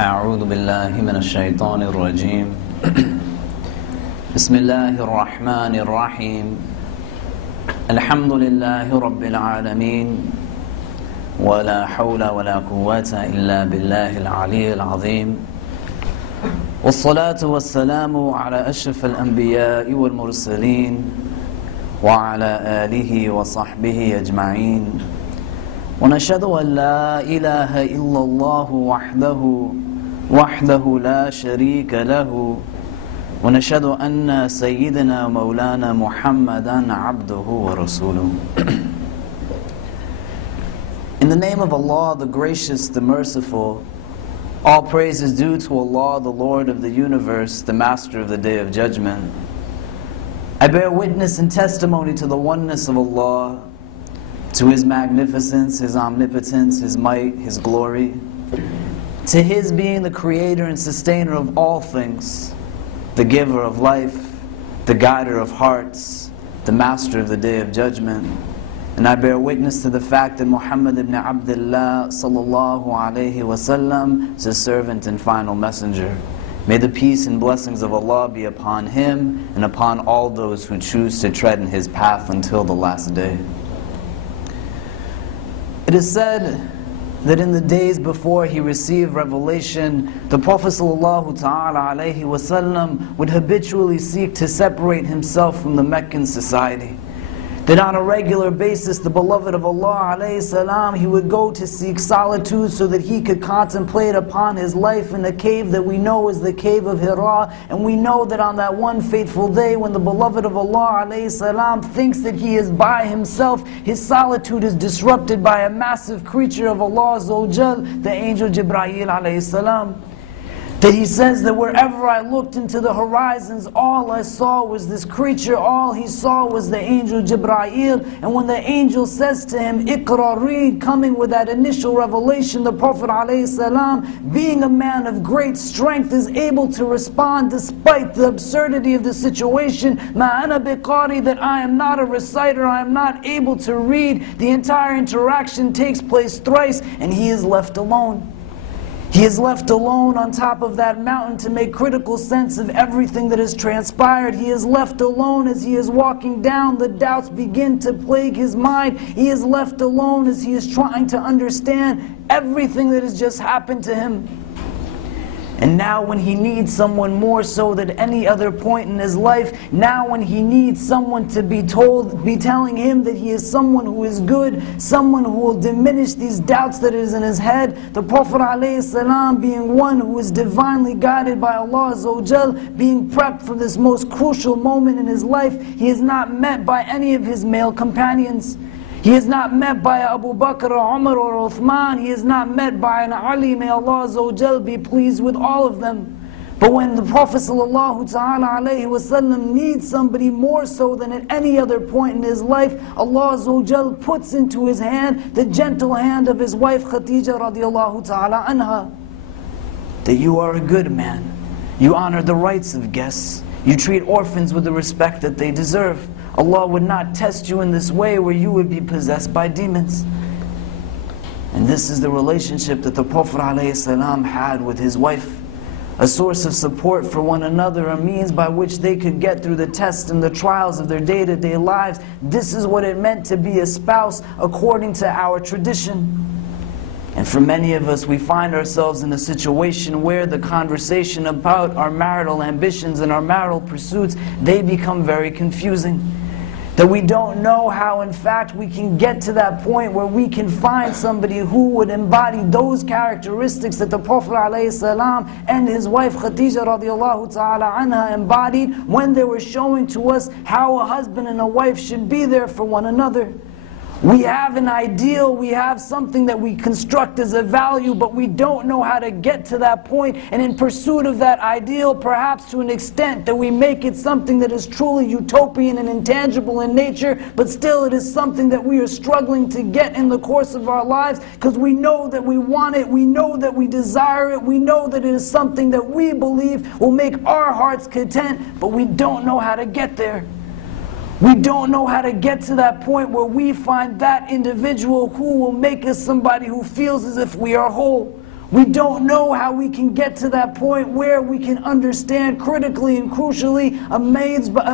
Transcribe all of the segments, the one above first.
أعوذ بالله من الشيطان الرجيم بسم الله الرحمن الرحيم الحمد لله رب العالمين ولا حول ولا قوة إلا بالله العلي العظيم والصلاة والسلام على أشرف الأنبياء والمرسلين وعلى آله وصحبه أجمعين ونشهد أن لا إله إلا الله وحده لا شريك له ونشهد أن سيدنا مولانا محمدا عبده ورسوله. In the name of Allah, the gracious, the merciful, all praise is due to Allah, the Lord of the universe, the Master of the Day of Judgment. I bear witness and testimony to the oneness of Allah, to His magnificence, His omnipotence, His might, His glory, to His being the creator and sustainer of all things, the giver of life, the guider of hearts, the master of the Day of Judgment. And I bear witness to the fact that Muhammad ibn Abdullah sallallahu alayhi wasallam is His servant and final messenger. May the peace and blessings of Allah be upon him and upon all those who choose to tread in his path until the last day. It is said that in the days before he received revelation, the Prophet ﷺ would habitually seek to separate himself from the Meccan society. That on a regular basis, the beloved of Allah ﷺ, he would go to seek solitude so that he could contemplate upon his life in a cave that we know is the cave of Hira. And we know that on that one fateful day when the beloved of Allah ﷺ thinks that he is by himself, his solitude is disrupted by a massive creature of Allah Azawajal, the angel Jibreel ﷺ. That he says that wherever I looked into the horizons, all I saw was this creature, all he saw was the angel Jibreel. And when the angel says to him, Iqra, read, coming with that initial revelation, the Prophet ﷺ, being a man of great strength, is able to respond despite the absurdity of the situation. Ma ana biqari, that I am not a reciter, I am not able to read. The entire interaction takes place thrice, and he is left alone. He is left alone on top of that mountain to make critical sense of everything that has transpired. He is left alone as he is walking down. The doubts begin to plague his mind. He is left alone as he is trying to understand everything that has just happened to him. And now when he needs someone more so than any other point in his life, now when he needs someone to be telling him that he is someone who is good, someone who will diminish these doubts that is in his head, the Prophet ﷺ, being one who is divinely guided by Allah Azawajal, being prepped for this most crucial moment in his life, he is not met by any of his male companions. He is not met by Abu Bakr or Umar or Uthman. He is not met by an Ali. May Allah Azawajal be pleased with all of them. But when the Prophet ﷺ needs somebody more so than at any other point in his life, Allah Azawajal puts into his hand the gentle hand of his wife Khadija radiallahu ta'ala anha. That you are a good man. You honor the rights of guests. You treat orphans with the respect that they deserve. Allah would not test you in this way where you would be possessed by demons. And this is the relationship that the Prophet ﷺ had with his wife. A source of support for one another, a means by which they could get through the tests and the trials of their day-to-day lives. This is what it meant to be a spouse according to our tradition. And for many of us, we find ourselves in a situation where the conversation about our marital ambitions and our marital pursuits, they become very confusing. That we don't know how, in fact, we can get to that point where we can find somebody who would embody those characteristics that the Prophet ﷺ and his wife Khadija radiallahu ta'ala anha embodied when they were showing to us how a husband and a wife should be there for one another. We have an ideal, we have something that we construct as a value, but we don't know how to get to that point. And in pursuit of that ideal, perhaps to an extent that we make it something that is truly utopian and intangible in nature, but still it is something that we are struggling to get in the course of our lives, because we know that we want it, we know that we desire it, we know that it is something that we believe will make our hearts content, but we don't know how to get there. We don't know how to get to that point where we find that individual who will make us somebody who feels as if we are whole. We don't know how we can get to that point where we can understand critically and crucially a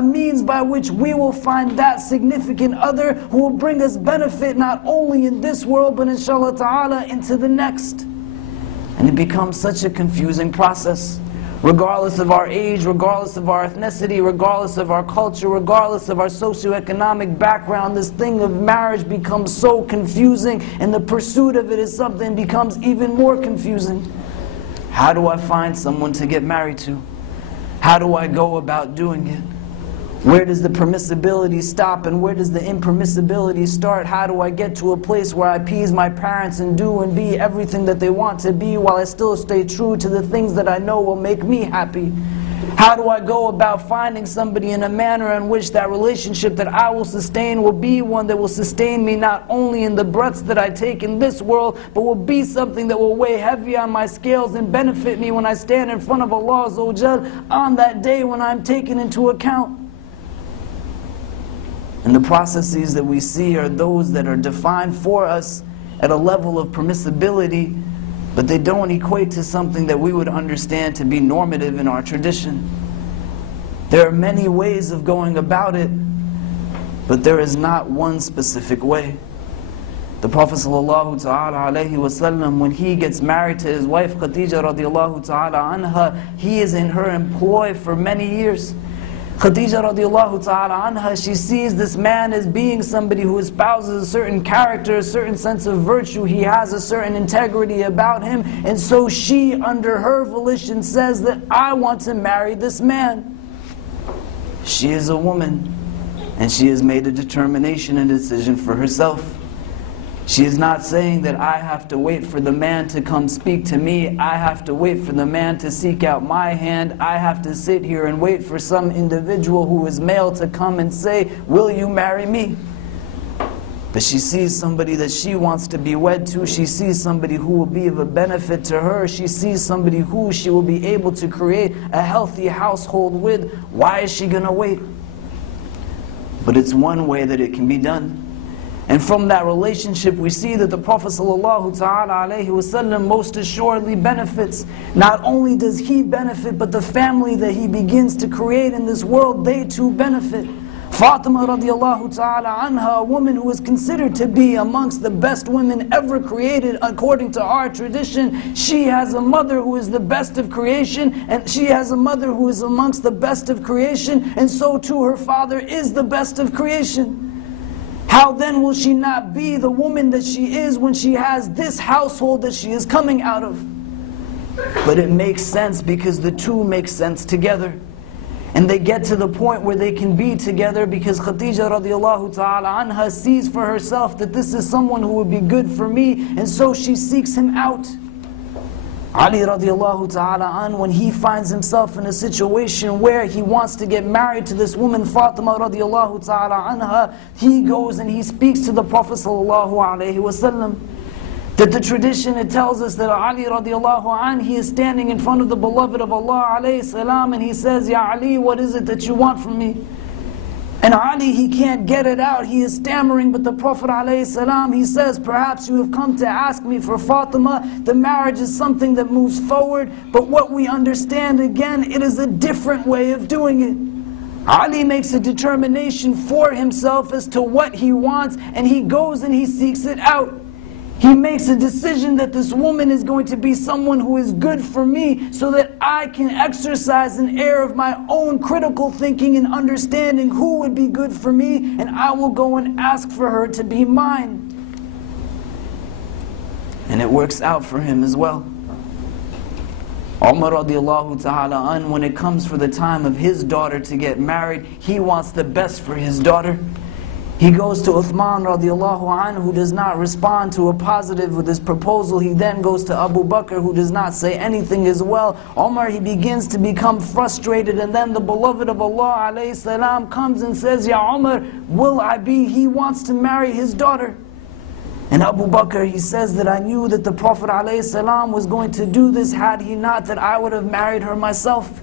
means by which we will find that significant other who will bring us benefit not only in this world but inshallah ta'ala into the next. And it becomes such a confusing process. Regardless of our age, regardless of our ethnicity, regardless of our culture, regardless of our socioeconomic background, this thing of marriage becomes so confusing, and the pursuit of it is something that becomes even more confusing. How do I find someone to get married to? How do I go about doing it? Where does the permissibility stop and where does the impermissibility start? How do I get to a place where I appease my parents and do and be everything that they want to be while I still stay true to the things that I know will make me happy? How do I go about finding somebody in a manner in which that relationship that I will sustain will be one that will sustain me not only in the breaths that I take in this world, but will be something that will weigh heavy on my scales and benefit me when I stand in front of Allah Azza wa Jal on that day when I'm taken into account? And the processes that we see are those that are defined for us at a level of permissibility, but they don't equate to something that we would understand to be normative in our tradition. There are many ways of going about it, but there is not one specific way. The Prophet ﷺ, when he gets married to his wife Khadija radiallahu ta'ala anha, he is in her employ for many years. Khadija radiallahu ta'ala anha, she sees this man as being somebody who espouses a certain character, a certain sense of virtue. He has a certain integrity about him, and so she, under her volition, says that I want to marry this man. She is a woman, and she has made a determination and decision for herself. She is not saying that I have to wait for the man to come speak to me, I have to wait for the man to seek out my hand, I have to sit here and wait for some individual who is male to come and say, will you marry me? But she sees somebody that she wants to be wed to, she sees somebody who will be of a benefit to her, she sees somebody who she will be able to create a healthy household with. Why is she going to wait? But it's one way that it can be done. And from that relationship we see that the Prophet ﷺ most assuredly benefits. Not only does he benefit, but the family that he begins to create in this world, they too benefit. Fatima radiallahu ta'ala anha, a woman who is considered to be amongst the best women ever created according to our tradition, she has a mother who is the best of creation, and she has a mother who is amongst the best of creation, and so too her father is the best of creation. How then will she not be the woman that she is when she has this household that she is coming out of? But it makes sense because the two make sense together. And they get to the point where they can be together because Khadija radiallahu ta'ala anha sees for herself that this is someone who would be good for me, and so she seeks him out. Ali radiallahu ta'ala an, when he finds himself in a situation where he wants to get married to this woman Fatima radiallahu ta'ala anha, he goes and he speaks to the Prophet sallallahu alayhi wasallam. That the tradition, it tells us that Ali radiallahu an, he is standing in front of the beloved of Allah alayhi salam, and he says, Ya Ali, what is it that you want from me? And Ali, he can't get it out, he is stammering, but the Prophet ﷺ, he says, perhaps you have come to ask me for Fatima. The marriage is something that moves forward, but what we understand, again, it is a different way of doing it. Ali makes a determination for himself as to what he wants, and he goes and he seeks it out. He makes a decision that this woman is going to be someone who is good for me so that I can exercise an air of my own critical thinking and understanding who would be good for me, and I will go and ask for her to be mine. And it works out for him as well. Umar radiallahu ta'ala an, when it comes for the time of his daughter to get married, he wants the best for his daughter. He goes to Uthman radiallahu anhu, who does not respond to a positive with his proposal. He then goes to Abu Bakr, who does not say anything as well. Umar, he begins to become frustrated, and then the beloved of Allah alayhi salam comes and says, Ya Umar, will I be? He wants to marry his daughter. And Abu Bakr, he says that I knew that the Prophet alayhi salam was going to do this, had he not, that I would have married her myself.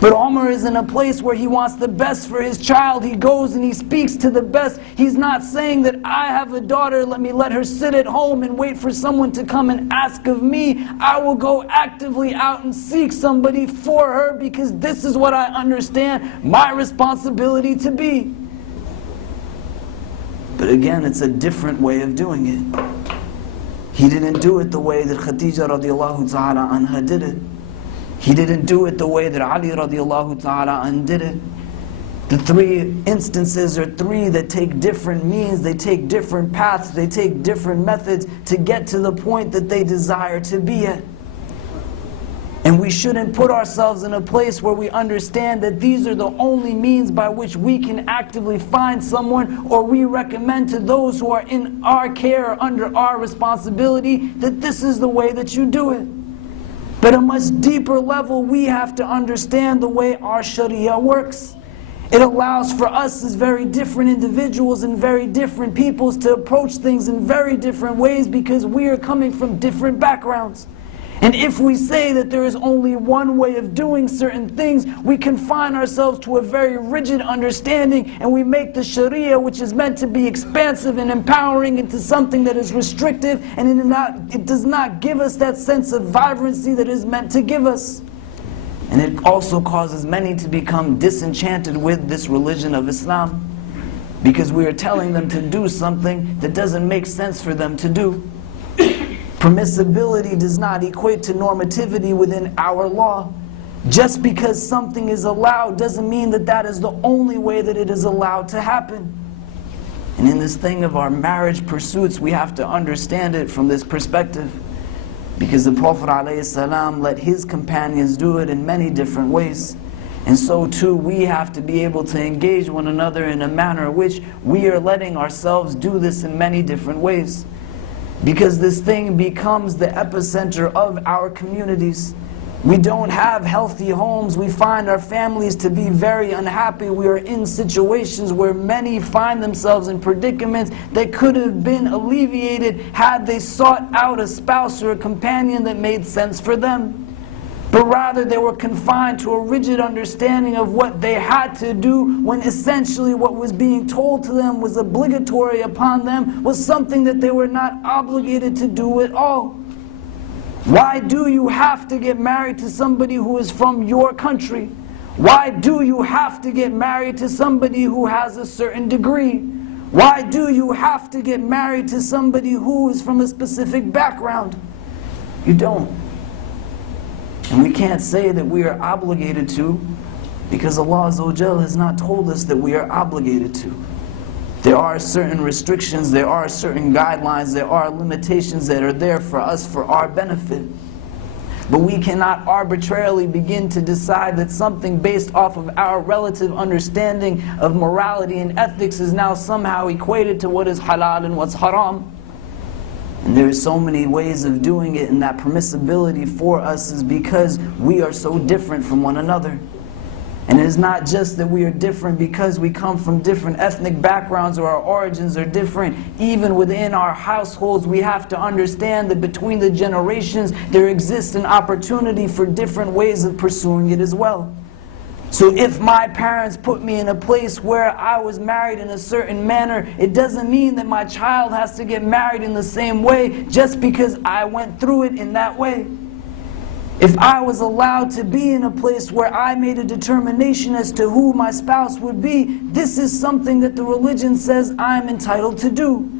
But Umar is in a place where he wants the best for his child. He goes and he speaks to the best. He's not saying that I have a daughter, let her sit at home and wait for someone to come and ask of me. I will go actively out and seek somebody for her, because this is what I understand my responsibility to be. But again, it's a different way of doing it. He didn't do it the way that Khadija radiallahu ta'ala anha did it. He didn't do it the way that Ali radiallahu ta'ala anha did it. The three instances are three that take different means, they take different paths, they take different methods to get to the point that they desire to be at. And we shouldn't put ourselves in a place where we understand that these are the only means by which we can actively find someone, or we recommend to those who are in our care or under our responsibility that this is the way that you do it. But at a much deeper level, we have to understand the way our Sharia works. It allows for us as very different individuals and very different peoples to approach things in very different ways, because we are coming from different backgrounds. And if we say that there is only one way of doing certain things, we confine ourselves to a very rigid understanding, and we make the Sharia, which is meant to be expansive and empowering, into something that is restrictive, and it does not give us that sense of vibrancy that is meant to give us. And it also causes many to become disenchanted with this religion of Islam, because we are telling them to do something that doesn't make sense for them to do. Permissibility does not equate to normativity within our law. Just because something is allowed doesn't mean that that is the only way that it is allowed to happen. And in this thing of our marriage pursuits, we have to understand it from this perspective. Because the Prophet ﷺ let his companions do it in many different ways. And so too, we have to be able to engage one another in a manner in which we are letting ourselves do this in many different ways. Because this thing becomes the epicenter of our communities. We don't have healthy homes. We find our families to be very unhappy. We are in situations where many find themselves in predicaments that could have been alleviated had they sought out a spouse or a companion that made sense for them. But rather they were confined to a rigid understanding of what they had to do, when essentially what was being told to them was obligatory upon them, was something that they were not obligated to do at all. Why do you have to get married to somebody who is from your country? Why do you have to get married to somebody who has a certain degree? Why do you have to get married to somebody who is from a specific background? You don't. And we can't say that we are obligated to, because Allah Azza wa Jal has not told us that we are obligated to. There are certain restrictions, there are certain guidelines, there are limitations that are there for us for our benefit. But we cannot arbitrarily begin to decide that something based off of our relative understanding of morality and ethics is now somehow equated to what is halal and what's haram. And there are so many ways of doing it, and that permissibility for us is because we are so different from one another. And it is not just that we are different because we come from different ethnic backgrounds or our origins are different. Even within our households, we have to understand that between the generations there exists an opportunity for different ways of pursuing it as well. So if my parents put me in a place where I was married in a certain manner, it doesn't mean that my child has to get married in the same way just because I went through it in that way. If I was allowed to be in a place where I made a determination as to who my spouse would be, this is something that the religion says I'm entitled to do.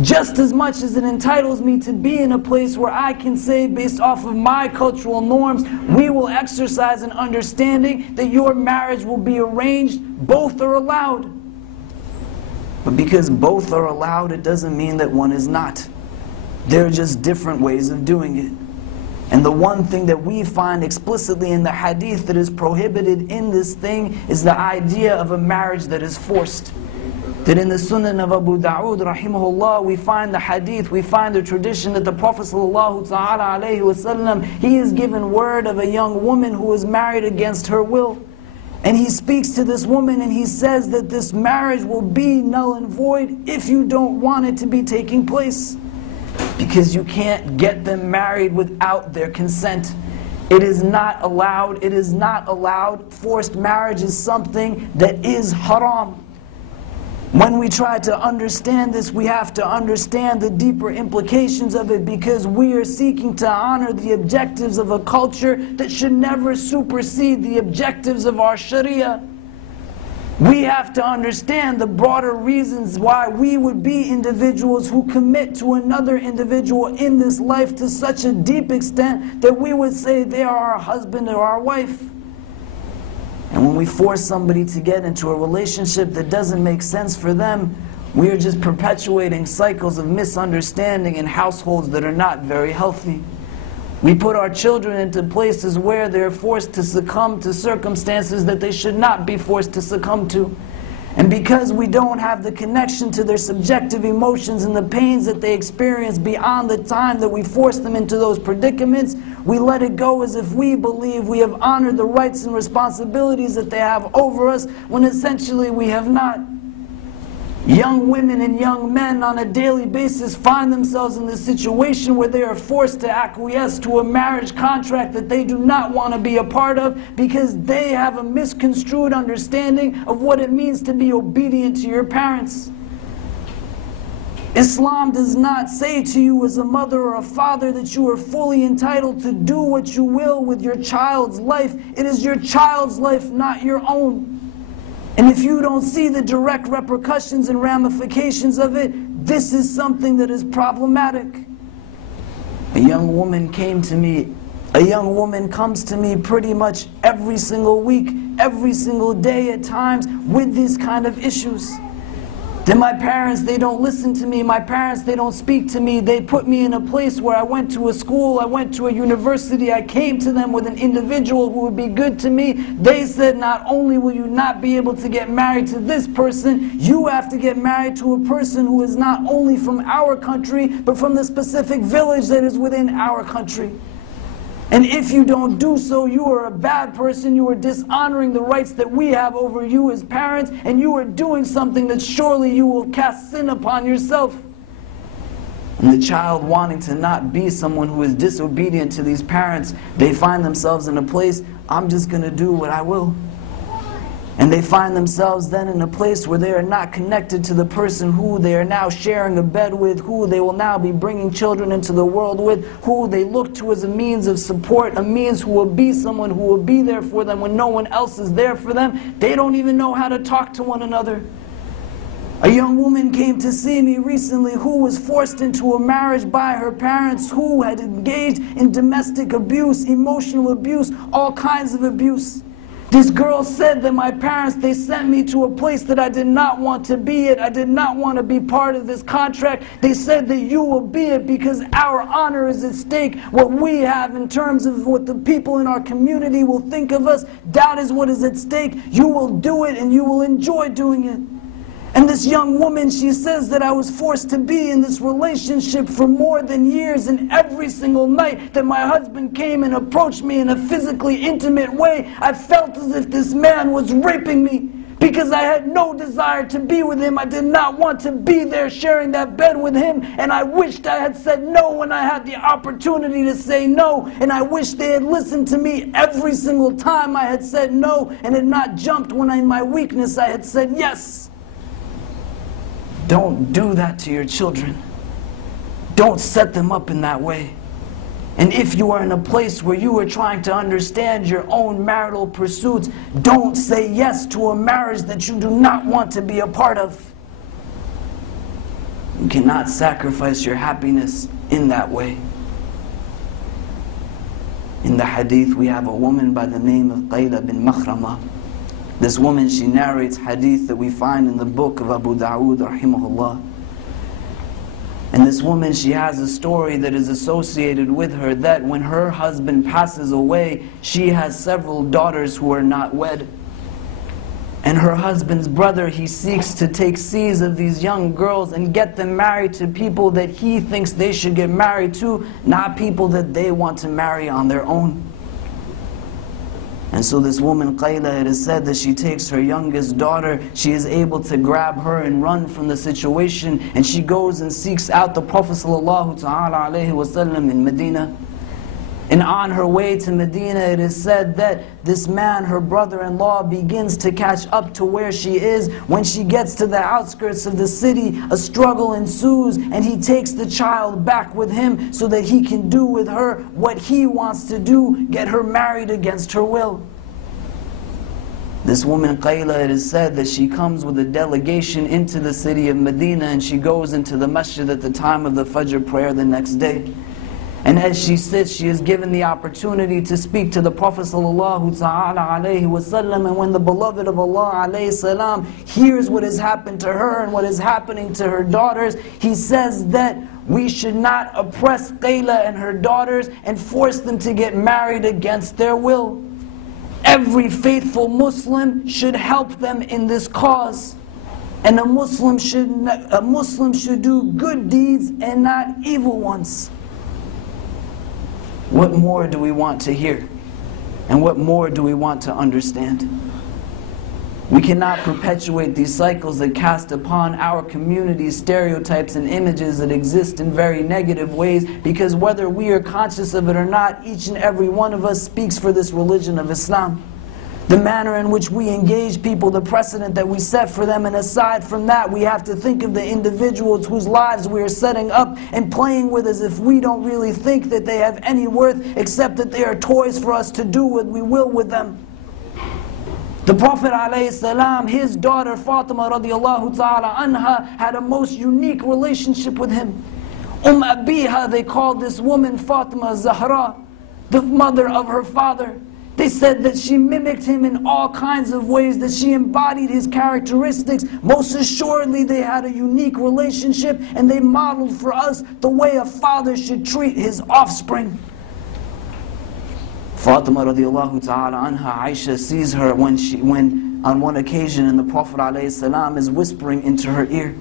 Just as much as it entitles me to be in a place where I can say, based off of my cultural norms, we will exercise an understanding that your marriage will be arranged, both are allowed. But because both are allowed, it doesn't mean that one is not. There are just different ways of doing it. And the one thing that we find explicitly in the hadith that is prohibited in this thing is the idea of a marriage that is forced. That in the Sunan of Abu Dawud rahimahullah, we find the hadith, we find the tradition that the Prophet sallallahu ta'ala alayhi wasallam, he is given word of a young woman who is married against her will. And he speaks to this woman and he says that this marriage will be null and void if you don't want it to be taking place. Because you can't get them married without their consent. It is not allowed. It is not allowed. Forced marriage is something that is haram. When we try to understand this, we have to understand the deeper implications of it, because we are seeking to honor the objectives of a culture that should never supersede the objectives of our Sharia. We have to understand the broader reasons why we would be individuals who commit to another individual in this life to such a deep extent that we would say they are our husband or our wife. And when we force somebody to get into a relationship that doesn't make sense for them, we are just perpetuating cycles of misunderstanding in households that are not very healthy. We put our children into places where they're forced to succumb to circumstances that they should not be forced to succumb to. And because we don't have the connection to their subjective emotions and the pains that they experience beyond the time that we force them into those predicaments, we let it go as if we believe we have honored the rights and responsibilities that they have over us, when essentially we have not. Young women and young men on a daily basis find themselves in this situation where they are forced to acquiesce to a marriage contract that they do not want to be a part of, because they have a misconstrued understanding of what it means to be obedient to your parents. Islam does not say to you as a mother or a father that you are fully entitled to do what you will with your child's life. It is your child's life, not your own. And if you don't see the direct repercussions and ramifications of it, this is something that is problematic. A young woman comes to me pretty much every single week, every single day at times, with these kind of issues. Then my parents, they don't listen to me. My parents, they don't speak to me. They put me in a place where I went to a school, I went to a university, I came to them with an individual who would be good to me. They said, not only will you not be able to get married to this person, you have to get married to a person who is not only from our country, but from the specific village that is within our country. And if you don't do so, you are a bad person. You are dishonoring the rights that we have over you as parents, and you are doing something that surely you will cast sin upon yourself. And the child, wanting to not be someone who is disobedient to these parents, they find themselves in a place, I'm just going to do what I will. And they find themselves then in a place where they are not connected to the person who they are now sharing a bed with, who they will now be bringing children into the world with, who they look to as a means of support, a means who will be someone who will be there for them when no one else is there for them. They don't even know how to talk to one another. A young woman came to see me recently who was forced into a marriage by her parents, who had engaged in domestic abuse, emotional abuse, all kinds of abuse. This girl said that my parents, they sent me to a place that I did not want to be at. I did not want to be part of this contract. They said that you will be it because our honor is at stake. What we have in terms of what the people in our community will think of us, that is what is at stake. You will do it and you will enjoy doing it. And this young woman, she says that I was forced to be in this relationship for more than years, and every single night that my husband came and approached me in a physically intimate way, I felt as if this man was raping me, because I had no desire to be with him. I did not want to be there sharing that bed with him, and I wished I had said no when I had the opportunity to say no, and I wish they had listened to me every single time I had said no, and had not jumped when in my weakness I had said yes. Don't do that to your children. Don't set them up in that way. And if you are in a place where you are trying to understand your own marital pursuits, don't say yes to a marriage that you do not want to be a part of. You cannot sacrifice your happiness in that way. In the hadith, we have a woman by the name of Qayla bin Makhrama. This woman, she narrates hadith that we find in the book of Abu Dawood, rahimahullah. And this woman, she has a story that is associated with her, that when her husband passes away, she has several daughters who are not wed. And her husband's brother, he seeks to take seize of these young girls and get them married to people that he thinks they should get married to, not people that they want to marry on their own. And so this woman, Qayla, it is said that she takes her youngest daughter, she is able to grab her and run from the situation, and she goes and seeks out the Prophet ﷺ in Medina. And on her way to Medina, it is said that this man, her brother-in-law, begins to catch up to where she is. When she gets to the outskirts of the city, a struggle ensues, and he takes the child back with him so that he can do with her what he wants to do, get her married against her will. This woman, Qayla, it is said that she comes with a delegation into the city of Medina, and she goes into the masjid at the time of the Fajr prayer the next day. And as she sits, she is given the opportunity to speak to the Prophet ﷺ. And when the beloved of Allah ﷺ hears what has happened to her and what is happening to her daughters, he says that we should not oppress Qayla and her daughters and force them to get married against their will. Every faithful Muslim should help them in this cause. And a Muslim should do good deeds and not evil ones. What more do we want to hear? And what more do we want to understand? We cannot perpetuate these cycles that cast upon our community stereotypes and images that exist in very negative ways, because whether we are conscious of it or not, each and every one of us speaks for this religion of Islam. The manner in which we engage people, the precedent that we set for them, and aside from that, we have to think of the individuals whose lives we are setting up and playing with as if we don't really think that they have any worth, except that they are toys for us to do what we will with them. The Prophet ﷺ, his daughter Fatima radiallahu ta'ala anha, had a most unique relationship with him. Abiha, they called this woman Fatima Zahra, the mother of her father. They said that she mimicked him in all kinds of ways, that she embodied his characteristics. Most assuredly, they had a unique relationship, and they modeled for us the way a father should treat his offspring. Fatima radiallahu ta'ala anha, Aisha sees her when on one occasion, and the Prophet ﷺ is whispering into her ear.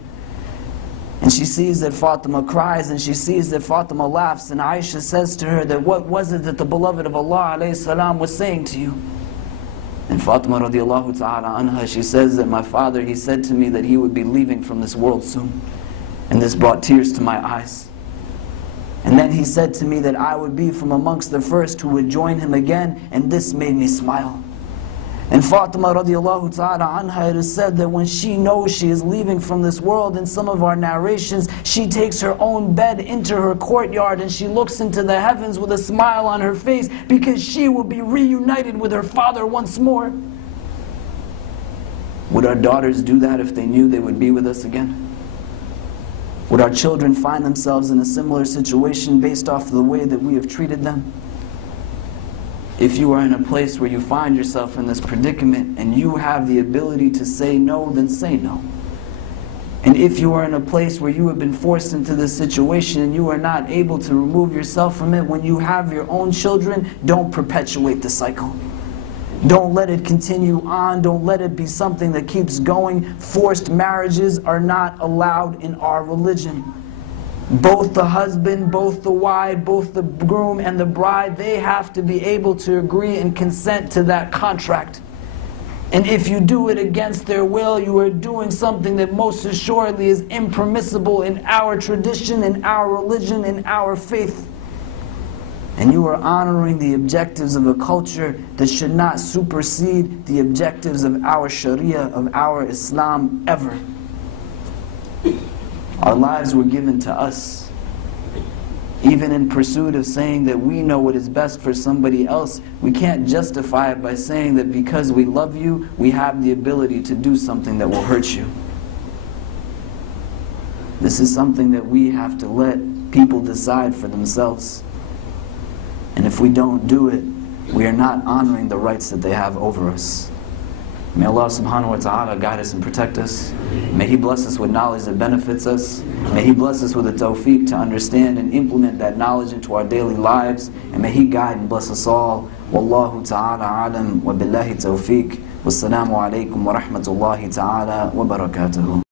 And she sees that Fatima cries, and she sees that Fatima laughs, and Aisha says to her that what was it that the beloved of Allah ﷺ was saying to you? And Fatima radiallahu ta'ala anha, she says that my father, he said to me that he would be leaving from this world soon. And this brought tears to my eyes. And then he said to me that I would be from amongst the first who would join him again, and this made me smile. And Fatima radiallahu ta'ala anha, it is said that when she knows she is leaving from this world, in some of our narrations, she takes her own bed into her courtyard and she looks into the heavens with a smile on her face, because she will be reunited with her father once more. Would our daughters do that if they knew they would be with us again? Would our children find themselves in a similar situation based off of the way that we have treated them? If you are in a place where you find yourself in this predicament and you have the ability to say no, then say no. And if you are in a place where you have been forced into this situation and you are not able to remove yourself from it, when you have your own children, don't perpetuate the cycle. Don't let it continue on. Don't let it be something that keeps going. Forced marriages are not allowed in our religion. Both the husband, both the wife, both the groom and the bride, they have to be able to agree and consent to that contract. And if you do it against their will, you are doing something that most assuredly is impermissible in our tradition, in our religion, in our faith. And you are honoring the objectives of a culture that should not supersede the objectives of our Sharia, of our Islam, ever. Our lives were given to us. Even in pursuit of saying that we know what is best for somebody else, we can't justify it by saying that because we love you, we have the ability to do something that will hurt you. This is something that we have to let people decide for themselves. And if we don't do it, we are not honoring the rights that they have over us. May Allah subhanahu wa ta'ala guide us and protect us. May He bless us with knowledge that benefits us. May He bless us with the tawfiq to understand and implement that knowledge into our daily lives. And may He guide and bless us all. Wallahu ta'ala alam wa billahi tawfiq. Wassalamu alaikum wa rahmatullahi ta'ala wa barakatuhu.